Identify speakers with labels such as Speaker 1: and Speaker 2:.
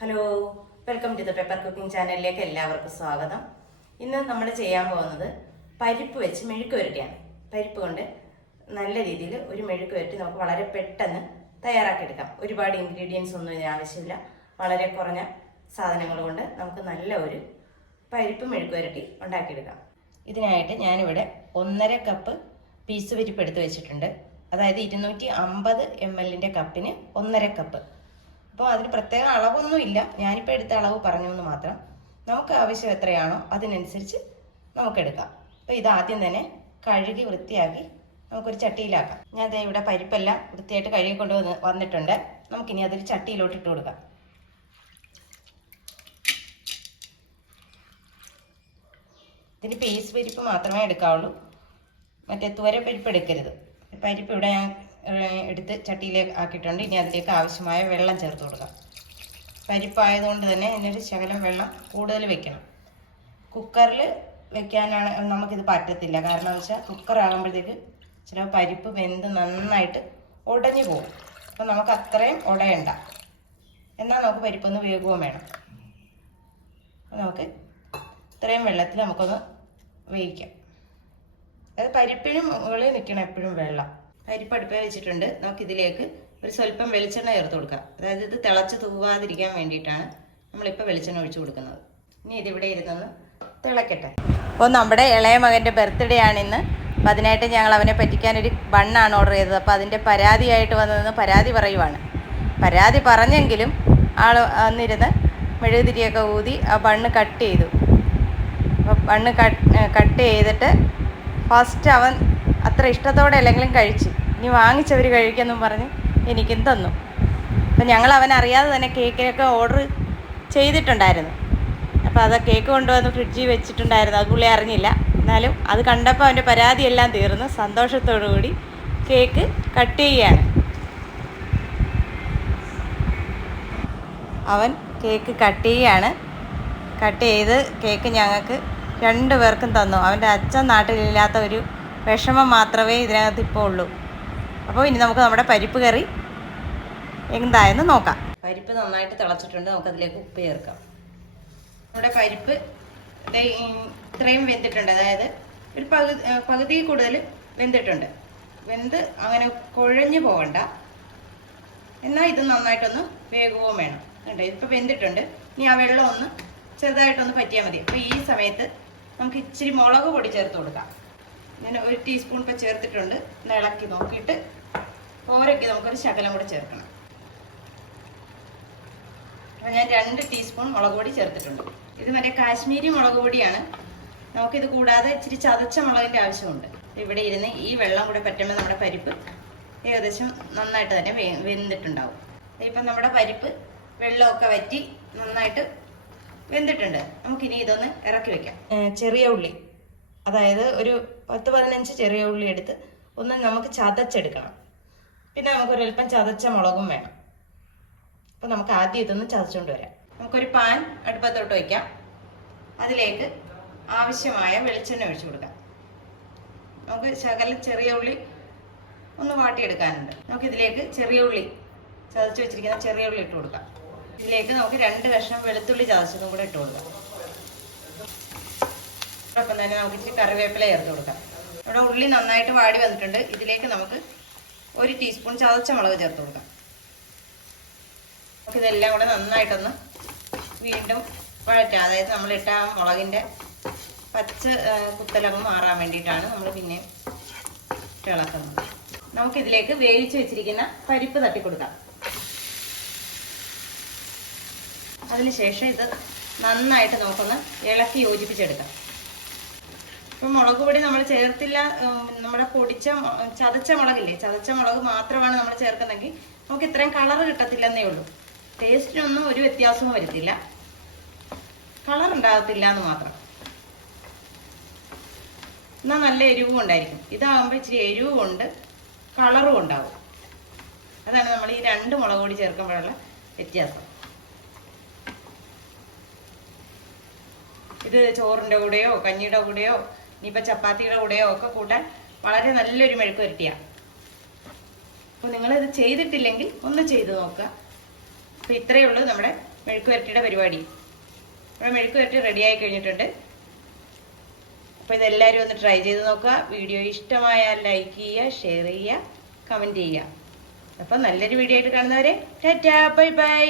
Speaker 1: Hello welcome to the pepper cooking ചാനലിലേക്ക് എല്ലാവർക്കും സ്വാഗതം. ഇന്ന് നമ്മൾ ചെയ്യാൻ പോകുന്നത് പരിപ്പ് വെച്ച് മെഴുക്ക് പുരട്ടിയാണ് പരിപ്പ് കൊണ്ട് നല്ല രീതിയിൽ ഒരു മെഴുക്ക് പുരട്ടി നമുക്ക് വളരെ പെട്ടെന്ന് തയ്യാറാക്കിയെടുക്കാം. ഒരുപാട് ഇൻഗ്രീഡിയൻസ് ഒന്നും ഇതിന് ആവശ്യമില്ല. വളരെ കുറഞ്ഞ സാധനങ്ങൾ കൊണ്ട് നമുക്ക് നല്ല ഒരു പരിപ്പ് മെഴുക്ക് പുരട്ടി ഉണ്ടാക്കിയെടുക്കാം. ഇതിനായിട്ട് ഞാനിവിടെ ഒന്നര കപ്പ് പീസ് പരിപ്പ് എടുത്ത് വെച്ചിട്ടുണ്ട്. അതായത് ഇരുന്നൂറ്റി അമ്പത് എം എല്ലിന്റെ കപ്പിന് ഒന്നര കപ്പ് അപ്പോൾ അതിന് പ്രത്യേക അളവൊന്നും ഇല്ല. ഞാനിപ്പോൾ എടുത്ത അളവ് പറഞ്ഞു എന്ന് മാത്രം. നമുക്ക് ആവശ്യം എത്രയാണോ അതിനനുസരിച്ച് നമുക്കെടുക്കാം അപ്പോൾ ഇത് ആദ്യം തന്നെ കഴുകി വൃത്തിയാക്കി നമുക്കൊരു ചട്ടിയിലാക്കാം. ഞാൻ ദേ ഇവിടെ പരിപ്പെല്ലാം വൃത്തിയായിട്ട് കഴുകി കൊണ്ടുവന്ന് വന്നിട്ടുണ്ട്. നമുക്കിനി അതൊരു ചട്ടിയിലോട്ട് ഇട്ട് കൊടുക്കാം. ഇതിന് പേസ് പരിപ്പ് മാത്രമേ എടുക്കാവുള്ളൂ. മറ്റേ തുവര പരിപ്പ് എടുക്കരുത്. പരിപ്പ് ഇവിടെ ഞാൻ എടുത്ത് ചട്ടിയിലേക്ക് ആക്കിയിട്ടുണ്ട്. ഇനി അതിലേക്ക് ആവശ്യമായ വെള്ളം ചേർത്ത് കൊടുക്കാം. പരിപ്പായതുകൊണ്ട് തന്നെ ഇതിനൊരു ശകലം വെള്ളം കൂടുതൽ വെക്കണം. കുക്കറിൽ വെക്കാനാണ് നമുക്കിത് പറ്റത്തില്ല. കാരണം വെച്ചാൽ കുക്കറാകുമ്പോഴത്തേക്ക് ചില പരിപ്പ് വെന്ത് നന്നായിട്ട് ഉടഞ്ഞു പോകും. അപ്പോൾ നമുക്ക് അത്രയും ഉടയണ്ട എന്നാൽ നമുക്ക് പരിപ്പൊന്ന് വേഗവും വേണം. നമുക്ക് ഇത്രയും വെള്ളത്തിൽ നമുക്കൊന്ന് വേവിക്കാം. അത് പരിപ്പിനും മുകളിൽ നിൽക്കണം എപ്പോഴും വെള്ളം. പരിപ്പ് അടുപ്പേ വെച്ചിട്ടുണ്ട്. നമുക്ക് ഇതിലേക്ക് ഒരു സ്വല്പം വെളിച്ചെണ്ണ ചേർത്ത് കൊടുക്കാം. അതായത് ഇത് തിളച്ച് തൂവാതിരിക്കാൻ വേണ്ടിയിട്ടാണ് നമ്മളിപ്പോൾ വെളിച്ചെണ്ണ ഒഴിച്ചു കൊടുക്കുന്നത്. ഇനി ഇതിവിടെ ഇരുന്നൊന്ന് തിളക്കട്ടെ. അപ്പോൾ നമ്മുടെ ഇളയ മകന്റെ ബർത്ത്ഡേ ആണ് ഇന്ന്. അപ്പോൾ അതിനായിട്ട് ഞങ്ങൾ അവനെ പറ്റിക്കാൻ ഒരു ബണ്ണാണ് ഓർഡർ ചെയ്തത്. അപ്പോൾ അതിന്റെ പരാതിയായിട്ട് വന്നതെന്ന് പരാതി പറയുവാണ്. പരാതി പറഞ്ഞെങ്കിലും ആൾ വന്നിരുന്ന് മെഴുകുതിരിയൊക്കെ ഊതി ആ ബണ്ണ് കട്ട് ചെയ്തു. അപ്പോൾ ബണ്ണ് കട്ട് കട്ട് ചെയ്തിട്ട് ഫസ്റ്റ് അവൻ അത്ര ഇഷ്ടത്തോടെ അല്ലെങ്കിലും കഴിച്ചു. ഇനി വാങ്ങിച്ചവർ കഴിക്കുമെന്നും പറഞ്ഞ് എനിക്കും തന്നു. അപ്പം ഞങ്ങൾ അവൻ അറിയാതെ തന്നെ കേക്കിനൊക്കെ ഓർഡർ ചെയ്തിട്ടുണ്ടായിരുന്നു. അപ്പോൾ അത് കേക്ക് കൊണ്ടുവന്ന് ഫ്രിഡ്ജിൽ വെച്ചിട്ടുണ്ടായിരുന്നു. അത് പുള്ളി അറിഞ്ഞില്ല. എന്നാലും അത് കണ്ടപ്പോൾ അവന്റെ പരാതിയെല്ലാം തീർന്ന് സന്തോഷത്തോടു കൂടി കേക്ക് കട്ട് ചെയ്യുകയാണ്. അവൻ കേക്ക് കട്ട് ചെയ്യാണ് കട്ട് ചെയ്ത് കേക്ക് ഞങ്ങൾക്ക് രണ്ടു പേർക്കും തന്നു. അവന്റെ അച്ഛൻ നാട്ടിലില്ലാത്ത ഒരു വിഷമം മാത്രമേ ഇതിനകത്ത് ഇപ്പോൾ ഉള്ളൂ. അപ്പോൾ ഇനി നമുക്ക് നമ്മുടെ പരിപ്പ് കറി എന്തായെന്ന് നോക്കാം. പരിപ്പ് നന്നായിട്ട് തിളച്ചിട്ടുണ്ട് നമുക്കതിലേക്ക് ഉപ്പ് ചേർക്കാം. നമ്മുടെ പരിപ്പ് ഇത്രയും വെന്തിട്ടുണ്ട് അതായത് ഒരു പകുതി പകുതി കൂടുതൽ വെന്തിട്ടുണ്ട്. വെന്ത് അങ്ങനെ കുഴഞ്ഞു പോകണ്ട. എന്നാൽ ഇത് നന്നായിട്ടൊന്ന് വേഗവും വേണം. കണ്ടോ ഇതിപ്പോൾ വെന്തിട്ടുണ്ട്. ഇനി ആ വെള്ളം ഒന്ന് ചെറുതായിട്ടൊന്ന് പറ്റിയാൽ മതി. അപ്പോൾ ഈ സമയത്ത് നമുക്ക് ഇച്ചിരി മുളക് പൊടി ചേർത്ത് കൊടുക്കാം. ഞാൻ ഒരു ടീസ്പൂൺ ഇപ്പം ചേർത്തിട്ടുണ്ട്. ഇളക്കി നോക്കിയിട്ട് ഓരൊക്കെ നമുക്കൊരു ശകലം കൂടെ ചേർക്കണം. അപ്പം ഞാൻ രണ്ട് ടീസ്പൂൺ മുളക് പൊടി ചേർത്തിട്ടുണ്ട്. ഇത് മറ്റേ കാശ്മീരി മുളക് പൊടിയാണ്. നമുക്കിത് കൂടാതെ ഇച്ചിരി ചതച്ച മുളകിന്റെ ആവശ്യമുണ്ട്. ഇവിടെ ഇരുന്ന് ഈ വെള്ളം കൂടെ പറ്റുമ്പോൾ നമ്മുടെ പരിപ്പ് ഏകദേശം നന്നായിട്ട് തന്നെ വെന്തിട്ടുണ്ടാവും. ഇപ്പം നമ്മുടെ പരിപ്പ് വെള്ളമൊക്കെ വറ്റി നന്നായിട്ട് വെന്തിട്ടുണ്ട്. നമുക്കിനി ഇതൊന്ന് ഇറക്കി വെക്കാം. ചെറിയ ഉള്ളി. അതായത് ഒരു പത്ത് പതിനഞ്ച് ചെറിയ ഉള്ളി എടുത്ത് ഒന്ന് നമുക്ക് ചതച്ചെടുക്കണം. പിന്നെ നമുക്കൊരൽപ്പം ചതച്ച മുളകും വേണം. അപ്പോൾ നമുക്ക് ആദ്യം ഇതൊന്ന് ചതച്ചുകൊണ്ട് വരാം. നമുക്കൊരു പാൻ അടുപ്പത്തോട്ട് വയ്ക്കാം. അതിലേക്ക് ആവശ്യമായ വെളിച്ചെണ്ണ ഒഴിച്ചു കൊടുക്കാം. നമുക്ക് ശകല ചെറിയ ഉള്ളി ഒന്ന് വാട്ടിയെടുക്കാനുണ്ട്. നമുക്ക് ഇതിലേക്ക് ചെറിയ ഉള്ളി ചതച്ച് വെച്ചിരിക്കുന്ന ചെറിയ ഉള്ളി ഇട്ട് കൊടുക്കാം. ഇതിലേക്ക് നമുക്ക് രണ്ട് കഷ്ണം വെളുത്തുള്ളി ചതച്ചതും കൂടെ ഇട്ട് കൊടുക്കാം. അതോടൊപ്പം തന്നെ നമുക്ക് ഇച്ചിരി കറിവേപ്പില ചേർത്ത് കൊടുക്കാം. ഇവിടെ ഉള്ളി നന്നായിട്ട് വാടി വന്നിട്ടുണ്ട്. ഇതിലേക്ക് നമുക്ക് ഒരു ടീസ്പൂൺ ചതച്ച മുളക് ചേർത്ത് കൊടുക്കാം. നമുക്ക് ഇതെല്ലാം കൂടെ നന്നായിട്ടൊന്ന് വീണ്ടും വഴറ്റാം. അതായത് നമ്മളിട്ട ആ മുളകിന്റെ പച്ച കുത്തലങ്ങ് മാറാൻ വേണ്ടിയിട്ടാണ് നമ്മൾ പിന്നെ ഇളക്കുന്നത്. നമുക്കിതിലേക്ക് വേവിച്ച് വെച്ചിരിക്കുന്ന പരിപ്പ് തട്ടി കൊടുക്കാം അതിനുശേഷം ഇത് നന്നായിട്ട് നമുക്കൊന്ന് ഇളക്കി യോജിപ്പിച്ചെടുക്കാം. ഇപ്പം മുളക് പൊടി നമ്മൾ ചേർത്തില്ല നമ്മുടെ പൊടിച്ച ചതച്ച മുളകില്ലേ ചതച്ച മുളക് മാത്രമാണ് നമ്മൾ ചേർക്കുന്നതെങ്കിൽ നമുക്ക് ഇത്രയും കളർ കിട്ടത്തില്ലെന്നേ ഉള്ളൂ. ടേസ്റ്റിനൊന്നും ഒരു വ്യത്യാസവും വരുത്തില്ല. കളർ ഉണ്ടാകത്തില്ല എന്ന് മാത്രം. എന്നാൽ നല്ല എരിവും ഉണ്ടായിരിക്കും. ഇതാകുമ്പോൾ ഇച്ചിരി എരിവും ഉണ്ട് കളറും ഉണ്ടാവും. അതാണ് നമ്മൾ ഈ രണ്ട് മുളക് പൊടി ചേർക്കുമ്പോഴുള്ള വ്യത്യാസം. ഇത് ചോറിന്റെ കൂടെയോ കഞ്ഞിയുടെ കൂടെയോ ഇനിയിപ്പോൾ ചപ്പാത്തിയുടെ കൂടെയോ ഒക്കെ കൂട്ടാൻ വളരെ നല്ലൊരു മെഴുക്ക് വരട്ടിയാണ് അപ്പോൾ നിങ്ങളിത് ചെയ്തിട്ടില്ലെങ്കിൽ ഒന്ന് ചെയ്ത് നോക്കുക. അപ്പോൾ ഇത്രയേ ഉള്ളൂ നമ്മുടെ മെഴുക്ക് വരട്ടിയുടെ പരിപാടി. നമ്മുടെ മെഴുക്ക് വരട്ടി റെഡിയായി കഴിഞ്ഞിട്ടുണ്ട്. അപ്പോൾ ഇതെല്ലാവരും ഒന്ന് ട്രൈ ചെയ്ത് നോക്കുക. വീഡിയോ ഇഷ്ടമായാൽ ലൈക്ക് ചെയ്യുക ഷെയർ ചെയ്യുക കമന്റ് ചെയ്യുക. അപ്പം നല്ലൊരു വീഡിയോ ആയിട്ട് കാണുന്നവരെ ടാറ്റാ ബൈ ബൈ